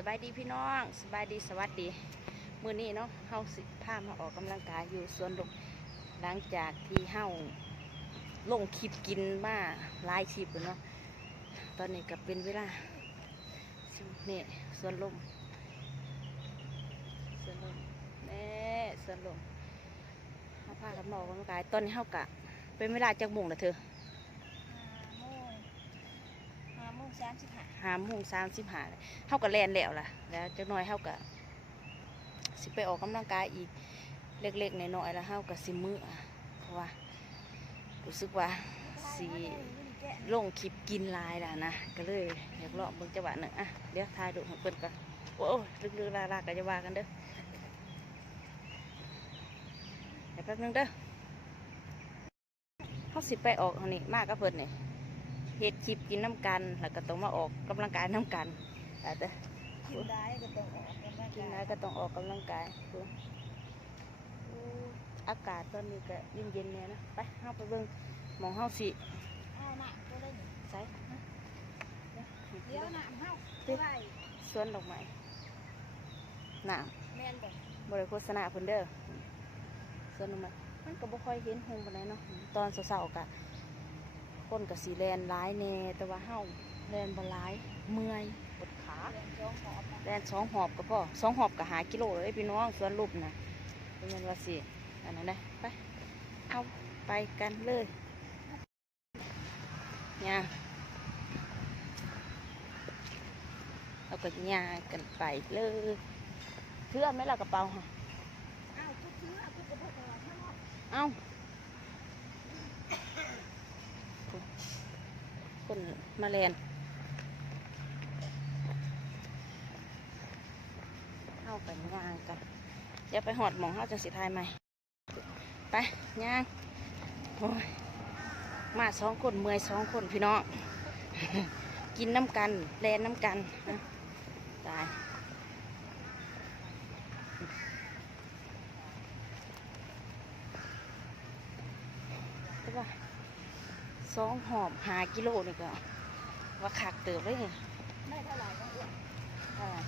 สบายดีพี่น้องสบายดีสวัสดีมื้อนี้เนาะเฮาสิพามาออกกำลังกายอยู่สวนลุกหลังจากที่เฮาลงคลิปกินมาหลายคลิปแล้วเนาะตอนนี้ก็เป็นเวลาเนี่ยสวนลมสวนลมแน่สวนลมเฮาพากันมาออกกำลังกายตอนนี้เฮากะเป็นเวลาจักโมงแล้วเธอ ห้ามงห้าโมงสามสิบห้าหามงสามสิบห้าเลยเฮาก็แลนแล้วล่ะ แล้วจักหน่อยเฮาก็สิไปออกกำลังกายอีกเล็กๆน้อยๆแล้วเฮาก็สิมืออะเพราะว่ารู้สึกว่าสิลงคลิปกินลายล้วนะก็เลยอยากลองเบิ่งจังหวะหนึ่งอะเดี๋ยวถ่ายดูให้เพิ่นก่อนโอ้ลึกๆลาๆก็จะว่ากันเด้อเดี๋ยวแป๊บนึงเด้อเฮาสิไปออกอันนี้มากกับเพิ่นนี่ เฮ็ดคลิปกินน้ำกัน แล้วก็ต้องมาออกกำลังกายน้ำกันแต่แต่กินได้ก็ต้องออกกำลังกินกายแล้วก็ต้องออกกำลังกายดูอู้อากาศตอนนี้ก็เย็นๆเนี่ยนะไปเฮาไปเบิ่งหมองเฮาสิเอาหนักก็ได้นี่ใส่เดี๋ยวหนักเฮาไปสวนดอกไม้น้แม่นบ่ำบริโฆษณาเพิ่นเด้อสวนดอกไม้มันก็บ่ค่อยเห็นหงปานใดเนาะตอนเช้าๆก็ คนก็สิแลนหลายแน่แต่ว่าเฮาแลนบ่หลายเมื่อยปวดขาเรียนจองหอบนะแลนสองหอบก็พอสองหอบก็หากิโลเลยพี่น้องสวนรูปนะเป็นมันว่าสิอันนั้นนะไปเอาไปกันเลยเนี่ยเราก็ย่างกันไปเลยเพื่อไหมล่ะกระเป๋าฮะอ้าวทุกทีทุกกระบอกอะไรข้างนอก เอ้า คนมาแลนเข้ากันย่างกันเดี๋ยวไปหอดหมองเขาจะสิทายไหมไปย่างโอ้ยมาสองคนเมื่อยสองคนพี่น้อง กินน้ำกันแลนน้ำกันนะตายแต่ว่า สองหอบหากิโลนี่ก็ว่าขักเติบเลยนี่ไม่เท่าไหร่ก็อ้วนเท่าไหร่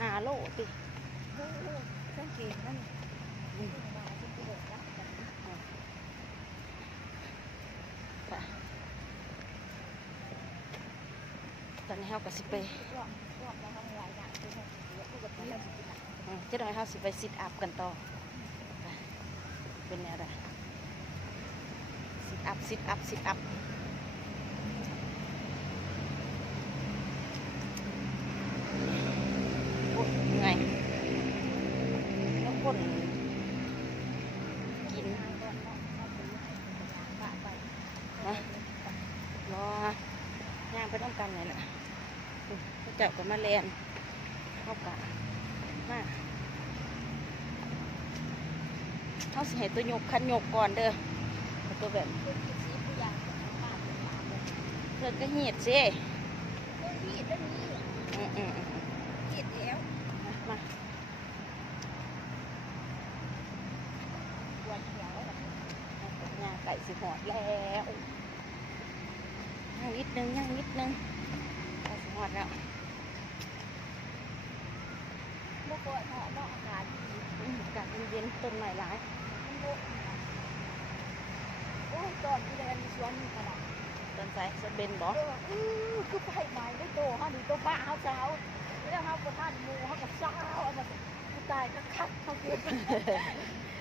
หาโลติโอ้โหสังเกตนั่นนี่มาที่กระบอกนะไปตอนนี้เขาก็สิไปรอบรอบเราทำหลายอย่างคือเดี๋ยวปกติเราจะกินอะอืมเจะหน่อยเขาสิไปซิทอัพกันต่อไปเป็นแนวใดซิท อัพซิทอัพซิทอัพเหนื่อยแล้วคนกินนก่อนเนาะเอานะรอย่างไปต้องกันเลยนะเขาเจับกับมาแลนเข้ากะมาเขาสิให้ตัวยกคันยกก่อนเด้อ ตัวแบบเป็นกิจสีผู้ใหญ่ก็ทำบ้านเป็นหลานเลยเพื่อนก็เหียดสิเรื่องนี้เรื่องนี้อืมอืมอืมอืมเกียดแล้วมามาปวดเหี่ยวแล้วแบบย่างไก่สิหอดแล้วย่างนิดนึงย่างนิดนึงไก่สิหอดแล้วเมื่อก่อนเหาะเนาะอากาศดีอืมอากาศเย็นๆต้นไม้หลายมันโลกโอ้ย ตอนที่เรียนสวนขนาดต้นไทรต้นเบนบอเอออื้อคือไฟไหม้ไม่โตฮานี่โตป้าเฮาเช้าแล้วเฮาบ่ทันมูเฮาก็เช้าเอามาผู้ตายก็คักเฮาเกิน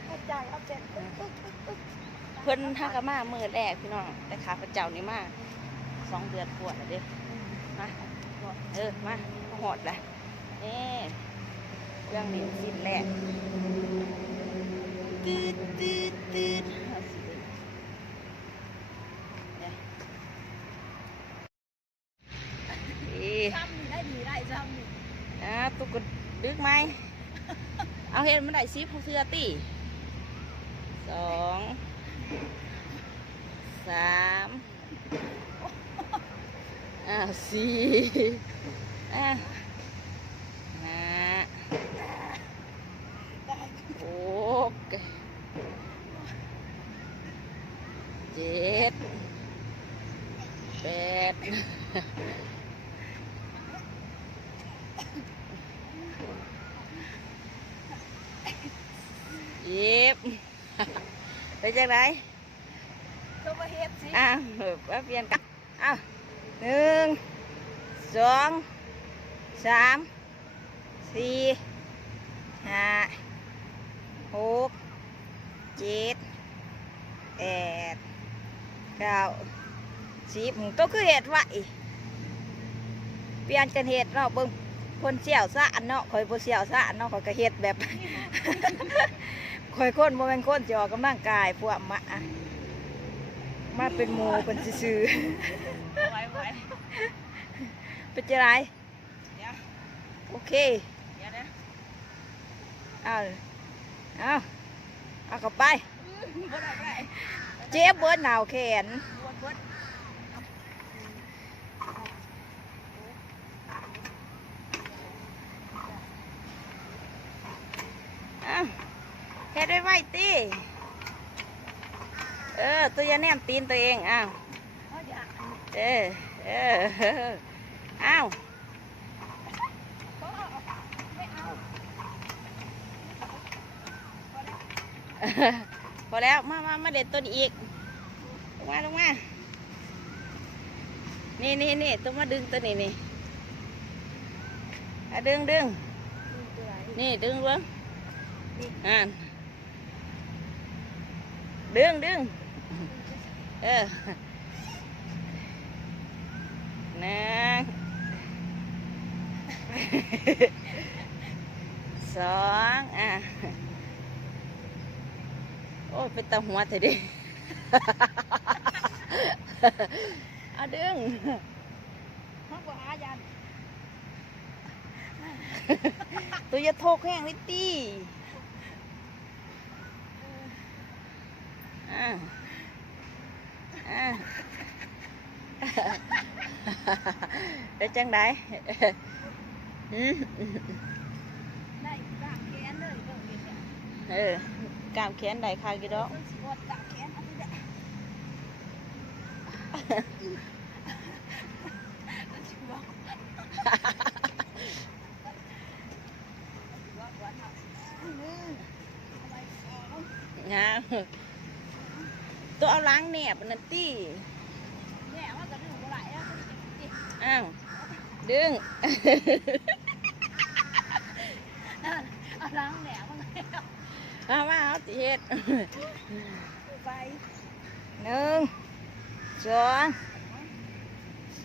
เข้าใจเฮาเป็นเพิ่นทากมามือแรกพี่น้องแต่ขาพระเจ้านี่มาสองเดือนปวดแล้วเด้อมาเออมาหอดละนี่เครื่องนี้สิ้นแรกตืดตืดตืดเอาสิเนี่ยนี่ ซ้ำได้ดีได้ซ้ำนี่ อะตุกก ดึกไหม เอาเห็นมันได้ซิพเสื้อตีสองสามอ่าสี่อะห้าหกเจ็ดแปด เย็บ ไปจากไหนตัวมาเฮ็ดสิอ้าวมาเปลี่ยนกันอ้าวหนึ่งสองสามสี่ห้าหกเจ็ดแปดเก้าสิบตัวคือเห็ดไว้เปลี่ยนกันเห็ดเนาะเบิ่ง คนเสี่ยวซะอันเนาะคอยบ่เสี่ยวซะอันเนาะคอยก็เห็ดแบบ คอยคนบ่แม่นคนจะออกกำลังกายพวกมะมาเป็นหมูเป็นซื่อไว้ไว้ๆเป็นจะไรเดี๋ยวโอเคเดี๋ยวนะเอาเอาเอาเข้าไปบ่ได้บ่ได้เจ็บเบิดหนาวแขนบดบดเอา เฮ็ดไว้ไว้ติเออ ตัวอยาแนมตีนตัวเองอ้าวเออเอออ้าวพอแล้วมามามาเด็ดต้นอีกลงมาลงมานี่นี่นี่ต้องมาดึงตัวนี้นี่ดึงดึงนี่ดึงเบิ้งอ่าน ดึงดึงเออนะสองอะ โอ้เป็นตาหัวเถอะดิเอาดึงเขาบอกอายันตัวจะโทกแห้งลิตี้ อ่าอ่าได้จังไดหืมได้กางแขนเลยเบิ่งเห็นเนี่ยเออกล้ามแขนได้ค่ะกี่ดอกเพิ่นสิบดกางแขนเอาไปเด้อมันสิบอกว่าว่าเอาอืมเอาไปสองงามตัวเอาล้างแหนบนั่นตี้แม่ว่าก็ดึงบ่ไหลแล้วก็สิอ้าวดึงเอาล้างแหนมันแล้วเอามาเอาติเฮ็ดไปหนึ่งสอง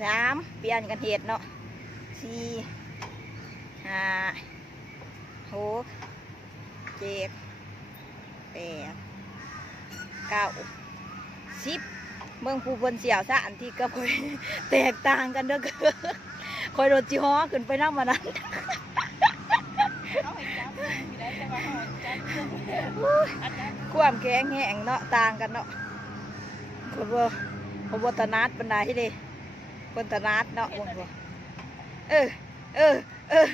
สามเปลี่ยนกันเห็ดเนาะสี่ห้าหกเจ็ดแปดเก้า สิบเมืองผู้บนเสียวซะอันที่ก็คอยแตกต่างกันเด้อคอยโดนจีฮ้อขึ้นไปนั่งมานั้นเอาให้จับมีได้ใช่ป่ะเอาให้จับอาจารย์ความแข็งแห้งเนาะต่างกันเนาะคนบ่คนบ่ตะนัดปันไดเด้คนตะนัดเนาะบ่บ่เออเออเออ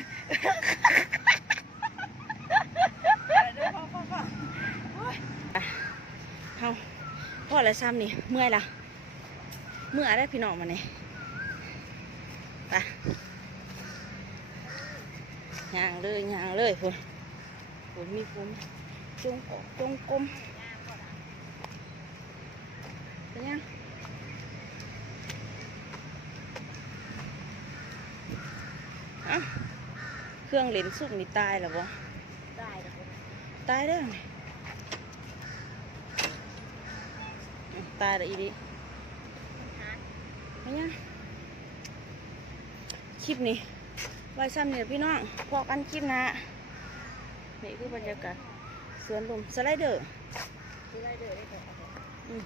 เดี๋ยวพ่อพ่อพ่อเฮา พ่อละซ้ำนี่ เมื่อยละเมื่อยได้พี่น้องมาเนี่ยไปย่างเลยย่างเลยพุ่นพุ่นมีพุ่นจงออกจงกลมเป็นยังอะเครื่องเล่นสุกนี่ตายแล้วบ่ได้เดี๋ยวผมตายแล้วนี่อะ ตายแล้วอีดิหาไม่ยังคลิปนี้ไว้ซ้ำเนี่ยพี่น้องพอกันคลิปหนะนี่คือบรรยากาศสวนลมสไลเดอร์ที่ได้เด้อได้เด้ออืม